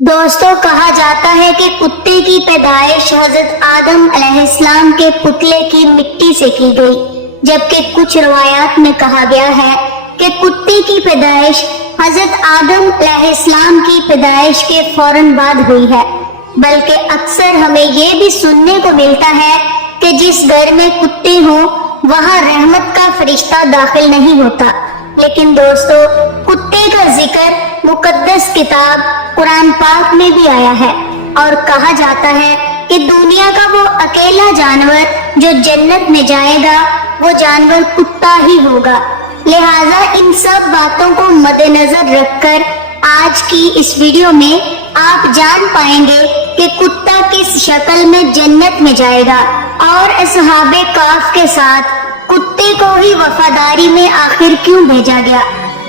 دوستوں، کہا جاتا ہے کہ کتے کی پیدائش حضرت آدم علیہ السلام کے پتلے کی مٹی سے کی گئی، جبکہ کچھ روایات میں کہا گیا ہے کہ کتے کی پیدائش حضرت آدم علیہ السلام کی پیدائش کے فوراً بعد ہوئی ہے۔ بلکہ اکثر ہمیں یہ بھی سننے کو ملتا ہے کہ جس گھر میں کتے ہوں وہاں رحمت کا فرشتہ داخل نہیں ہوتا۔ لیکن دوستو، کتے کا ذکر مقدس کتاب قرآن پاک میں بھی آیا ہے، اور کہا جاتا ہے کہ دنیا کا وہ اکیلا جانور جو جنت میں جائے گا وہ جانور کتا ہی ہوگا۔ لہٰذا ان سب باتوں کو مد نظر رکھ کر آج کی اس ویڈیو میں آپ جان پائیں گے کہ کتا کس شکل میں جنت میں جائے گا، اور اصحاب کہف کے ساتھ کتے کو ہی وفاداری میں آخر کیوں بھیجا گیا۔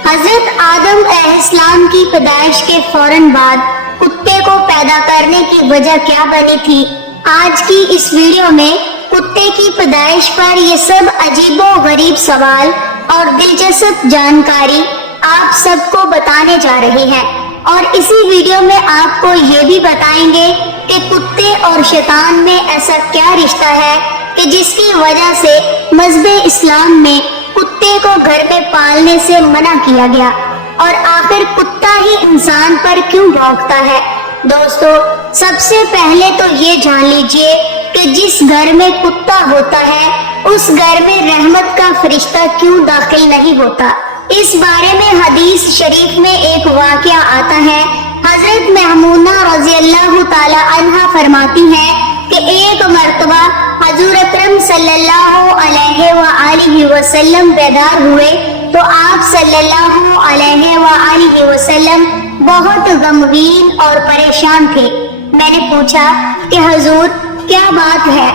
حضرت آدم علیہ السلام کی پیدائش کے فوراً بعد کتے کو پیدا کرنے کی وجہ کیا بنی تھی؟ آج کی اس ویڈیو میں کتے کی پیدائش پر یہ سب عجیب و غریب سوال اور دلچسپ جانکاری آپ سب کو بتانے جا رہے ہیں، اور اسی ویڈیو میں آپ کو یہ بھی بتائیں گے کہ کتے اور شیطان میں ایسا کیا رشتہ ہے کہ جس کی وجہ سے مذہب اسلام میں کتے کو گھر میں پالنے سے منع کیا گیا، اور آخر کتا ہی انسان پر کیوں بھونکتا ہے۔ دوستو، سب سے پہلے تو یہ جان لیجئے کہ جس گھر میں کتا ہوتا ہے اس گھر میں رحمت کا فرشتہ کیوں داخل نہیں ہوتا۔ اس بارے میں حدیث شریف میں ایک واقعہ آتا ہے۔ حضرت میمونہ رضی اللہ تعالی عنہا فرماتی ہیں کہ ایک مرتبہ حضور اکرم صلی اللہ علیہ وآلہ وسلم بیدار ہوئے تو آپ صلی اللہ علیہ وآلہ وسلم بہت غمگین اور پریشان تھے۔ میں نے پوچھا کہ حضور کیا بات ہے،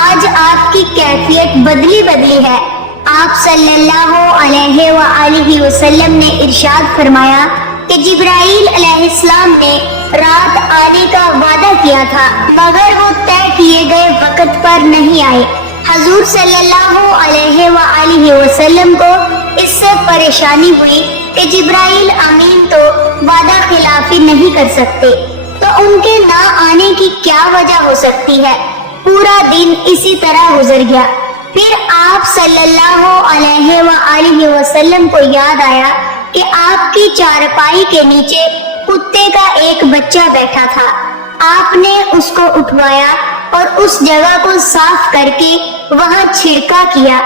آج آپ کی کیفیت بدلی ہے۔ آپ صلی اللہ علیہ وآلہ وسلم نے ارشاد فرمایا کہ جبرائیل علیہ السلام نے رات آنے کا وعدہ کیا تھا، مگر وہ طے کیے گئے وقت پر نہیں آئے۔ حضور صلی اللہ علیہ وآلہ وسلم کو اس سے پریشانی ہوئی کہ جبرائیل امین تو وعدہ خلافی نہیں کر سکتے، تو ان کے نہ آنے کی کیا وجہ ہو سکتی ہے۔ پورا دن اسی طرح گزر گیا۔ پھر آپ صلی اللہ علیہ وآلہ وسلم کو یاد آیا کہ آپ کی چارپائی کے نیچے کتے کا ایک بچہ بیٹھا تھا۔ آپ نے اس کو اٹھوایا اور اس جگہ کو صاف کر کے وہاں چھڑکا کیا۔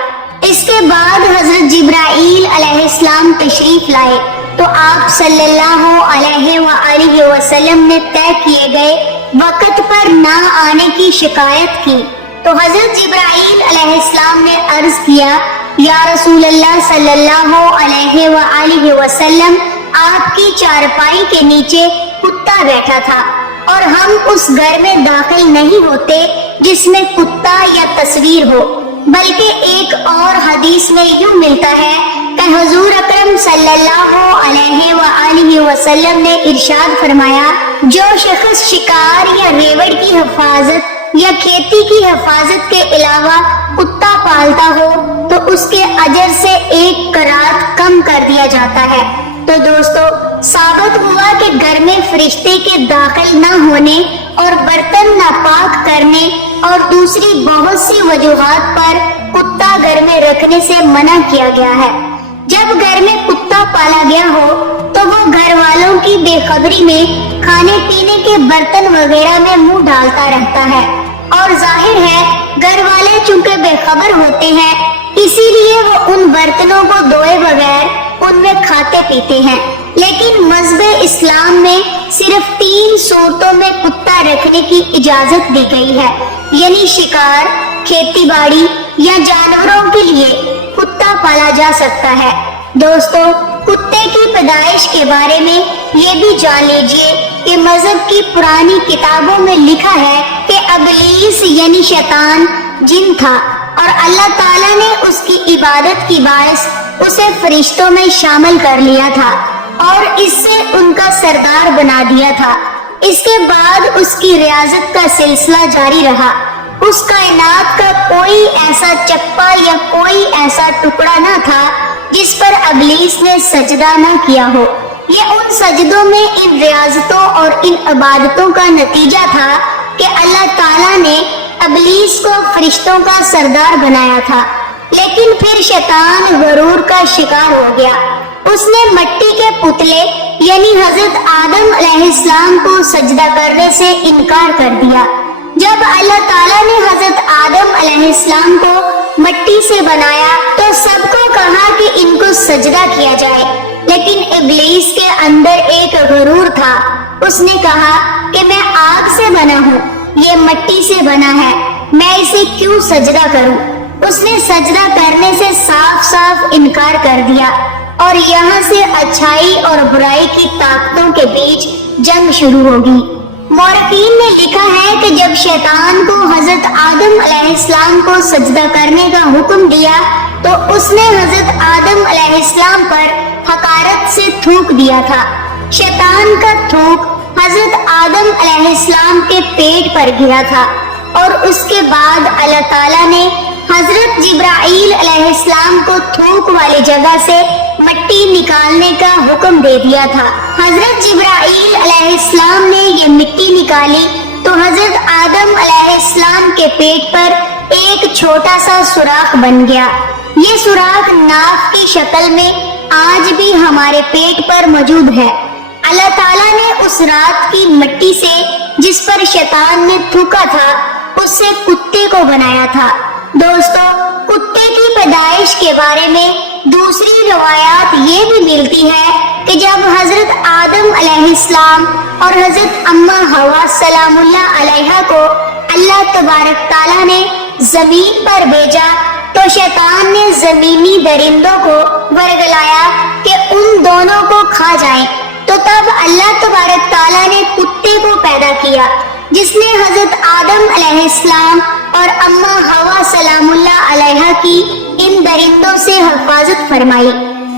اس کے بعد حضرت جبرائیل علیہ السلام تشریف لائے تو آپ صلی اللہ علیہ وآلہ وسلم نے طے کیے گئے وقت پر نہ آنے کی شکایت کی، تو حضرت جبرائیل علیہ السلام نے عرض کیا، یا رسول اللہ صلی اللہ علیہ وآلہ وسلم، آپ کی چارپائی کے نیچے کتا بیٹھا تھا اور ہم اس گھر میں داخل نہیں ہوتے جس میں کتا یا تصویر ہو۔ بلکہ ایک اور حدیث میں یوں ملتا ہے کہ حضور اکرم صلی اللہ علیہ وآلہ وسلم نے ارشاد فرمایا، جو شخص شکار یا ریوڑ کی حفاظت یا کھیتی کی حفاظت کے علاوہ کتا پالتا ہو تو اس کے اجر سے 1 قرات کم کر دیا جاتا ہے۔ تو دوستو، ثابت ہوا کہ گھر میں فرشتے کے داخل نہ ہونے اور برتن ناپاک کرنے اور دوسری بہت سی وجوہات پر کتا گھر میں رکھنے سے منع کیا گیا ہے۔ جب گھر میں کتا پالا گیا ہو تو وہ گھر والوں کی بے خبری میں کھانے پینے کے برتن وغیرہ میں منہ ڈالتا رہتا ہے، اور ظاہر ہے گھر والے چونکہ بے خبر ہوتے ہیں اسی لیے وہ ان برتنوں کو دھوئے بغیر ان میں کھاتے پیتے ہیں۔ لیکن مذہب اسلام میں صرف 3 صورتوں میں کتا رکھنے کی اجازت دی گئی ہے، یعنی شکار، کھیتی باڑی یا جانوروں کے لیے کتا پالا جا سکتا ہے۔ دوستو، کتے کی پیدائش کے بارے میں یہ بھی جان لیجئے کہ مذہب کی پرانی کتابوں میں لکھا ہے کہ ابلیس یعنی شیطان جن تھا، اور اللہ تعالیٰ نے اس کی عبادت کی باعث اسے فرشتوں میں شامل کر لیا تھا اور اس سے ان کا سردار بنا دیا تھا۔ اس کے بعد اس کی ریاضت کا سلسلہ جاری رہا۔ اس کائنات کا کوئی ایسا چپا یا کوئی ایسا ٹکڑا نہ تھا جس پر ابلیس نے سجدہ نہ کیا ہو۔ یہ ان سجدوں میں ان ریاضتوں اور ان عبادتوں کا نتیجہ تھا کہ اللہ تعالیٰ نے ابلیس کو فرشتوں کا سردار بنایا تھا، لیکن پھر شیطان غرور کا شکار ہو گیا۔ اس نے مٹی کے پتلے یعنی حضرت آدم علیہ السلام کو سجدہ کرنے سے انکار کر دیا۔ جب اللہ تعالیٰ نے حضرت آدم علیہ السلام کو مٹی سے بنایا تو سب کو کہا کہ ان کو سجدہ کیا جائے، لیکن ابلیس کے اندر ایک غرور تھا۔ اس نے کہا کہ میں آگ سے بنا ہوں، یہ مٹی سے بنا ہے، میں اسے کیوں سجدہ کروں؟ اس نے سجدہ کرنے سے صاف صاف انکار کر دیا، اور یہاں سے اچھائی اور برائی کی طاقتوں کے بیچ جنگ شروع ہوگی۔ مورخین نے لکھا ہے کہ جب شیطان کو حضرت آدم علیہ السلام کو سجدہ کرنے کا حکم دیا تو اس نے حضرت آدم علیہ السلام پر حقارت سے تھوک دیا تھا۔ شیطان کا تھوک حضرت آدم علیہ السلام کے پیٹ پر گرا تھا، اور اس کے بعد اللہ تعالیٰ نے حضرت جبرائیل علیہ السلام کو تھوک والی جگہ سے مٹی نکالنے کا حکم دے دیا تھا۔ حضرت جبرائیل علیہ السلام نے یہ مٹی نکالی تو حضرت آدم علیہ السلام کے پیٹ پر ایک چھوٹا سا سوراخ بن گیا۔ یہ سوراخ ناف کی شکل میں آج بھی ہمارے پیٹ پر موجود ہے۔ اللہ تعالیٰ نے اس رات کی مٹی سے جس پر شیطان نے تھوکا تھا اس سے کتے کو بنایا تھا۔ دوستو، کتے کی پیدائش کے بارے میں دوسری روایات یہ بھی ملتی ہے کہ جب حضرت آدم علیہ السلام اور حضرت اماں حوا سلام اللہ علیہا کو اللہ تبارک تعالیٰ نے زمین پر بھیجا تو شیطان نے زمینی درندوں کو ورگلایا کہ ان دونوں کو کھا جائیں، تو تب اللہ تبارک تعالیٰ نے کتے کو پیدا کیا جس نے حضرت آدم علیہ السلام اور اماں حوا سلام اللہ علیہا کی ان درندوں سے حفاظت فرمائی۔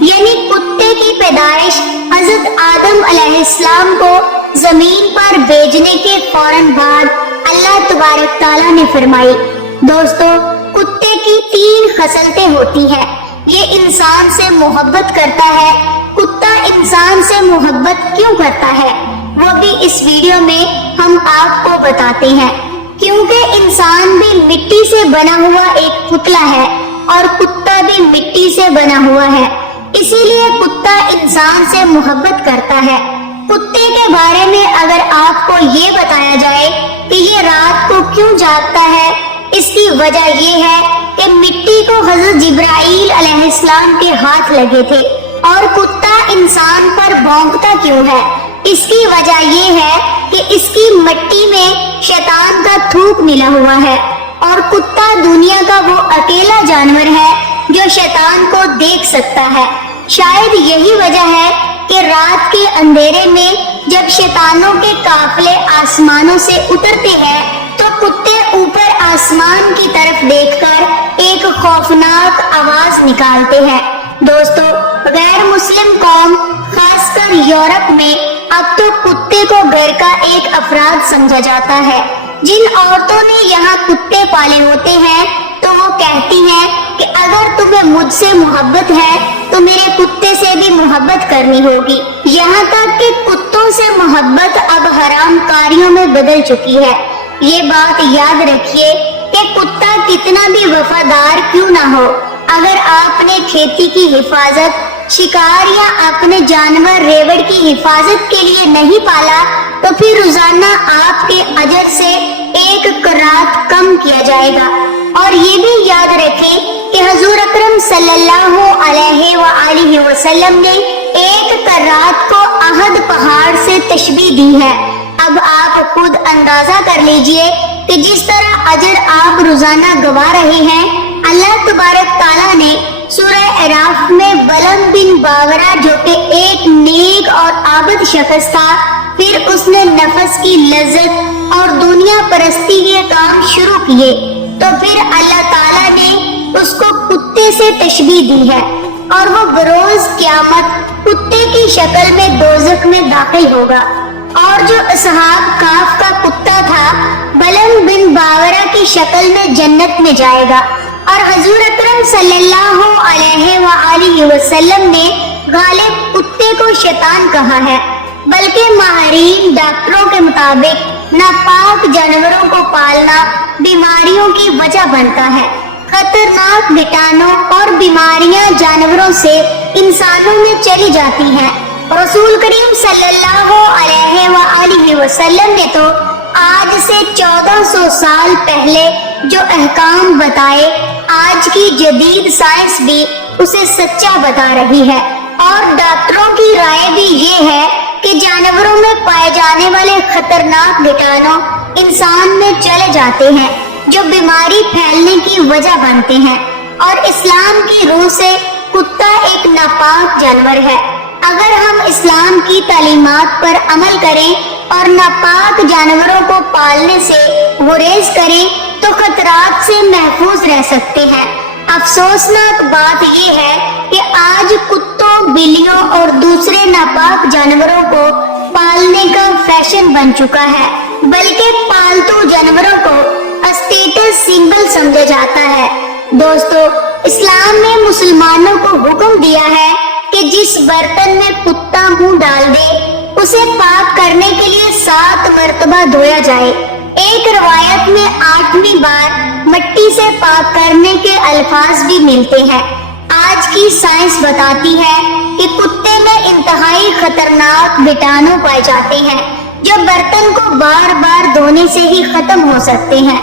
یعنی کتے کی پیدائش حضرت آدم علیہ السلام کو زمین پر بھیجنے کے فوراً بعد اللہ تبارک تعالیٰ نے فرمائی۔ دوستو، کتے کی 3 خصلتیں ہوتی ہیں۔ یہ انسان سے محبت کرتا ہے۔ کتا انسان سے محبت کیوں کرتا ہے وہ بھی اس ویڈیو میں ہم آپ کو بتاتے ہیں، کیونکہ انسان بھی مٹی سے بنا ہوا ایک پتلا ہے اور کتا بھی مٹی سے بنا ہوا ہے، اسی لیے کتا انسان سے محبت کرتا ہے۔ کتے کے بارے میں اگر آپ کو یہ بتایا جائے کہ یہ رات کو کیوں جاگتا ہے، اس کی وجہ یہ ہے کہ مٹی کو حضرت جبرائیل علیہ السلام کے ہاتھ لگے تھے، اور کتا انسان پر بھونکتا کیوں ہے؟ اس کی وجہ یہ ہے کہ اس کی مٹی میں شیطان کا تھوک ملا ہوا ہے، اور کتا دنیا کا وہ اکیلا جانور ہے جو شیطان کو دیکھ سکتا ہے۔ شاید یہی وجہ ہے کہ رات کے اندھیرے میں جب شیطانوں کے قافلے آسمانوں سے اترتے ہیں تو کتے اوپر آسمان کی طرف دیکھ کر ایک خوفناک آواز نکالتے ہیں۔ دوستو، غیر مسلم قوم خاص کر یورپ میں اب تو کتے کو گھر کا ایک افراد سمجھا جاتا ہے۔ جن عورتوں نے یہاں کتے پالے ہوتے ہیں تو وہ کہتی ہیں کہ اگر تمہیں مجھ سے محبت ہے تو میرے کتے سے بھی محبت کرنی ہوگی، یہاں تک کہ کتوں سے محبت اب حرام کاریوں میں بدل چکی ہے۔ یہ بات یاد رکھیے کہ کتا کتنا بھی وفادار کیوں نہ ہو، اگر آپ نے کھیتی کی حفاظت، شکار یا اپنے جانور ریوڑ کی حفاظت کے لیے نہیں پالا تو پھر روزانہ آپ کے اجر سے 1 قرات کم کیا جائے گا۔ اور یہ بھی یاد رکھیں کہ حضور اکرم صلی اللہ علیہ وآلہ وسلم نے 1 قرات کو احد پہاڑ سے تشبیہ دی ہے۔ اب آپ خود اندازہ کر لیجئے کہ جس طرح اجر آپ روزانہ گوا رہے ہیں، اللہ تبارک تعالیٰ نے سورہ اعراف میں بلم بن باورہ جو کہ ایک نیک اور عابد شخص تھا، پھر اس نے نفس کی لذت اور دنیا پرستی کے کام شروع کیے تو پھر اللہ تعالیٰ نے اس کو کتے سے تشبیہ دی ہے، اور وہ بروز قیامت کتے کی شکل میں دوزخ میں داخل ہوگا۔ اور جو اصحاب کاف کا کتا تھا بلم بن باورہ کی شکل میں جنت میں جائے گا۔ اور حضور اکرم صلی اللہ علیہ وآلہ وسلم نے غالب کتے کتے کو شیطان کہا ہے، بلکہ ماہرین ڈاکٹروں کے مطابق ناپاک جانوروں کو پالنا بیماریوں کی وجہ بنتا ہے۔ خطرناک کیٹانو اور بیماریاں جانوروں سے انسانوں میں چلی جاتی ہیں۔ رسول کریم صلی اللہ علیہ وآلہ وسلم نے تو آج سے 1400 سال پہلے جو احکام بتائے، آج کی جدید سائنس بھی اسے سچا بتا رہی ہے، اور ڈاکٹروں کی رائے بھی یہ ہے کہ جانوروں میں پائے جانے والے خطرناک کیٹانو انسان میں چلے جاتے ہیں، جو بیماری پھیلنے کی وجہ بنتے ہیں، اور اسلام کی روح سے کتا ایک ناپاک جانور ہے۔ اگر ہم اسلام کی تعلیمات پر عمل کریں اور ناپاک جانوروں کو پالنے سے گریز کریں تو خطرات سے محفوظ رہ سکتے ہیں۔ افسوسناک بات یہ ہے کہ آج کتوں، بلیوں اور دوسرے ناپاک جانوروں کو پالنے کا فیشن بن چکا ہے، بلکہ پالتو جانوروں کو اسٹیٹس سمبل سمجھا جاتا ہے۔ دوستو، اسلام نے مسلمانوں کو حکم دیا ہے کہ جس برتن میں کتا منہ ڈال دے اسے پاک کرنے کے لیے 7 مرتبہ دھویا جائے۔ ایک روایت میں 8ویں بار مٹی سے پاک کرنے کے الفاظ بھی ملتے ہیں۔ آج کی سائنس بتاتی ہے کہ کتے میں انتہائی خطرناک کیٹانو پائے جاتے ہیں، جو برتن کو بار بار دھونے سے ہی ختم ہو سکتے ہیں۔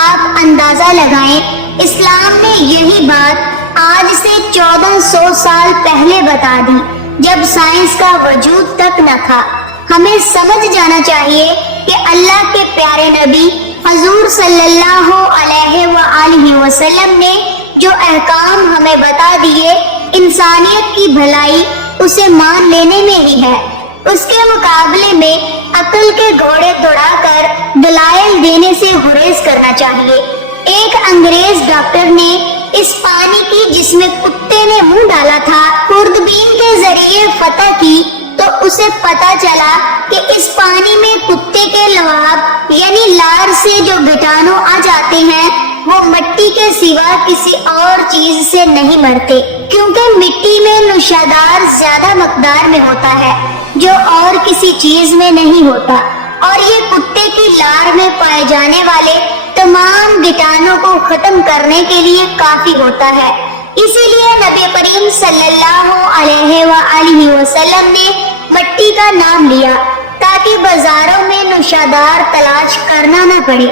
آپ اندازہ لگائیں، اسلام نے یہی بات آج سے 1400 سال پہلے بتا دی، جب سائنس کا وجود تک نہ تھا۔ ہمیں سمجھ جانا چاہیے کہ اللہ کے پیارے نبی حضور صلی اللہ علیہ وآلہ وسلم نے جو احکام ہمیں بتا دیے، انسانیت کی بھلائی اسے مان لینے میں ہی ہے۔ اس کے مقابلے میں عقل کے گھوڑے دوڑا کر دلائل دینے سے گریز کرنا چاہیے۔ ایک انگریز ڈاکٹر نے اس پانی کی جس میں کتے نے منہ ڈالا تھا خوردبین کے ذریعے فتح کی، تو اسے پتا چلا کہ اس پانی میں کتے کے لعاب یعنی لار سے جو کیٹانو آ جاتے ہیں وہ مٹی کے سوا کسی اور چیز سے نہیں مرتے، کیونکہ مٹی میں نوشادار زیادہ مقدار میں ہوتا ہے جو اور کسی چیز میں نہیں ہوتا، اور یہ کتے کی لار میں پائے جانے والے تمام کیٹانو کو ختم کرنے کے لیے کافی ہوتا ہے۔ اسی لیے نبی کریم صلی اللہ علیہ وآلہ وسلم نے مٹی کا نام لیا تاکہ بازاروں میں نوشادار تلاش کرنا نہ پڑے۔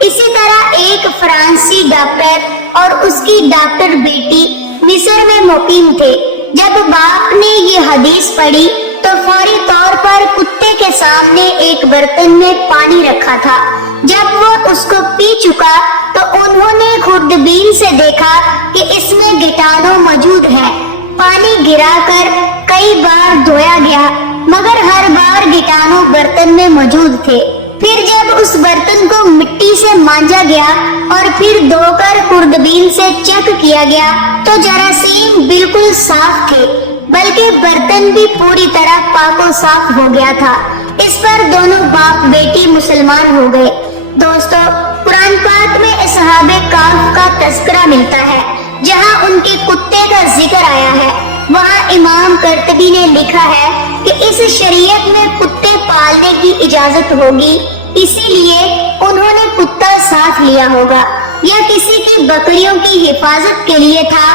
اسی طرح ایک فرانسی ڈاکٹر اور اس کی ڈاکٹر بیٹی مصر میں مقیم تھے۔ جب باپ نے یہ حدیث پڑھی تو فوری طور پر کتے کے سامنے ایک برتن میں پانی رکھا تھا۔ جب وہ اس کو پی چکا تو انہوں نے خوردبین سے دیکھا کہ اس میں کیٹانو موجود ہے۔ پانی گرا کر کئی بار دھویا گیا، مگر ہر بار کیٹانو برتن میں موجود تھے۔ پھر جب اس برتن کو مٹی سے مانجا گیا اور پھر دھو کر خوردبین سے چیک کیا گیا تو جراثیم بالکل صاف تھے، بلکہ برتن بھی پوری طرح پاک و صاف ہو گیا تھا۔ اس پر دونوں باپ بیٹی مسلمان ہو گئے۔ دوستو، قرآن پاک میں اصحاب کہف کا تذکرہ ملتا ہے، جہاں ان کے کتے کا ذکر آیا ہے۔ وہاں امام قرطبی نے لکھا ہے کہ اس شریعت میں کتے پالنے کی اجازت ہوگی، اسی لیے انہوں نے کتا ساتھ لیا ہوگا، یا کسی کی بکریوں کی حفاظت کے لیے تھا،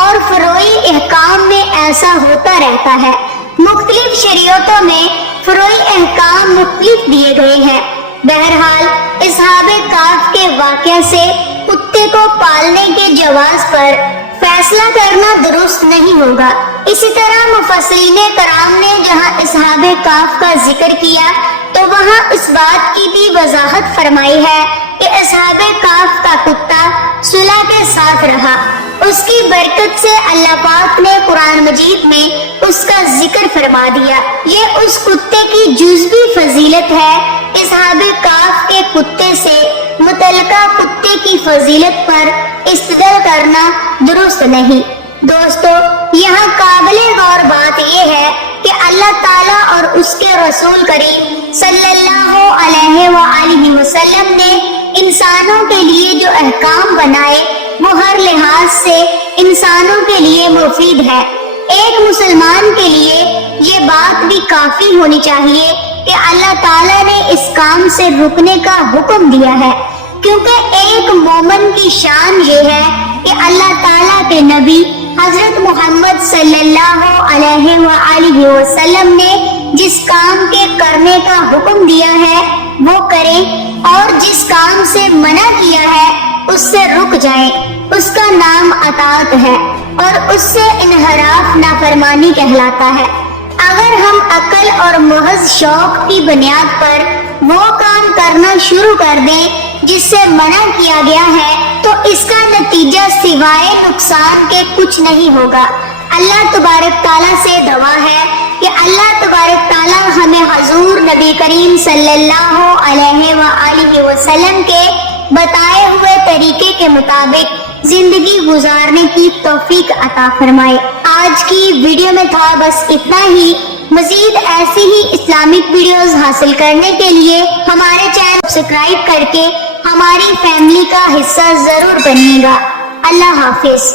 اور فروعی احکام میں ایسا ہوتا رہتا ہے۔ مختلف شریعتوں میں فروعی احکام مختلف دیے گئے ہیں۔ بہرحال اصحاب کہف کے واقعہ سے کتے کو پالنے کے جواز پر فیصلہ کرنا درست نہیں ہوگا۔ اسی طرح مفسرین کرام نے جہاں اصحاب کہف کا ذکر کیا تو وہاں اس بات کی بھی وضاحت فرمائی ہے کہ اصحاب کہف کا کتا صلح کے ساتھ رہا۔ اس کی برکت سے اللہ پاک نے قرآن مجید میں اس کا ذکر فرما دیا۔ یہ اس کتے کی جزوی فضیلت ہے۔ اصحاب کہف کے کتے سے متعلقہ کتے کی فضیلت پر استدلال کرنا درست نہیں۔ دوستو، یہاں قابل غور بات یہ ہے کہ اللہ تعالیٰ اور اس کے رسول کریم صلی اللہ علیہ وآلہ وسلم نے انسانوں کے لیے جو احکام بنائے وہ ہر لحاظ سے انسانوں کے لیے مفید ہے۔ ایک مسلمان کے لیے یہ بات بھی کافی ہونی چاہیے کہ اللہ تعالیٰ نے اس کام سے رکنے کا حکم دیا ہے، کیونکہ ایک مومن کی شان یہ ہے کہ اللہ تعالیٰ کے نبی حضرت محمد صلی اللہ علیہ وآلہ وسلم نے جس کام کے کرنے کا حکم دیا ہے وہ کریں، اور جس کام سے منع کیا ہے اس سے رک جائیں۔ اس کا نام اطاعت ہے، اور اس سے انحراف نافرمانی کہلاتا ہے۔ اگر ہم عقل اور محض شوق کی بنیاد پر وہ کام کرنا شروع کر دیں جس سے منع کیا گیا ہے تو اس کا نتیجہ سوائے نقصان کے کچھ نہیں ہوگا۔ اللہ تبارک تعالیٰ سے دعا ہے کہ اللہ تبارک تعالیٰ ہمیں حضور نبی کریم صلی اللہ علیہ وآلہ وسلم کے بتائے ہوئے طریقے کے مطابق زندگی گزارنے کی توفیق عطا فرمائے۔ آج کی ویڈیو میں تھا بس اتنا ہی۔ مزید ایسی ہی اسلامک ویڈیوز حاصل کرنے کے لیے ہمارے چینل سبسکرائب کر کے ہماری فیملی کا حصہ ضرور بنیے گا۔ اللہ حافظ۔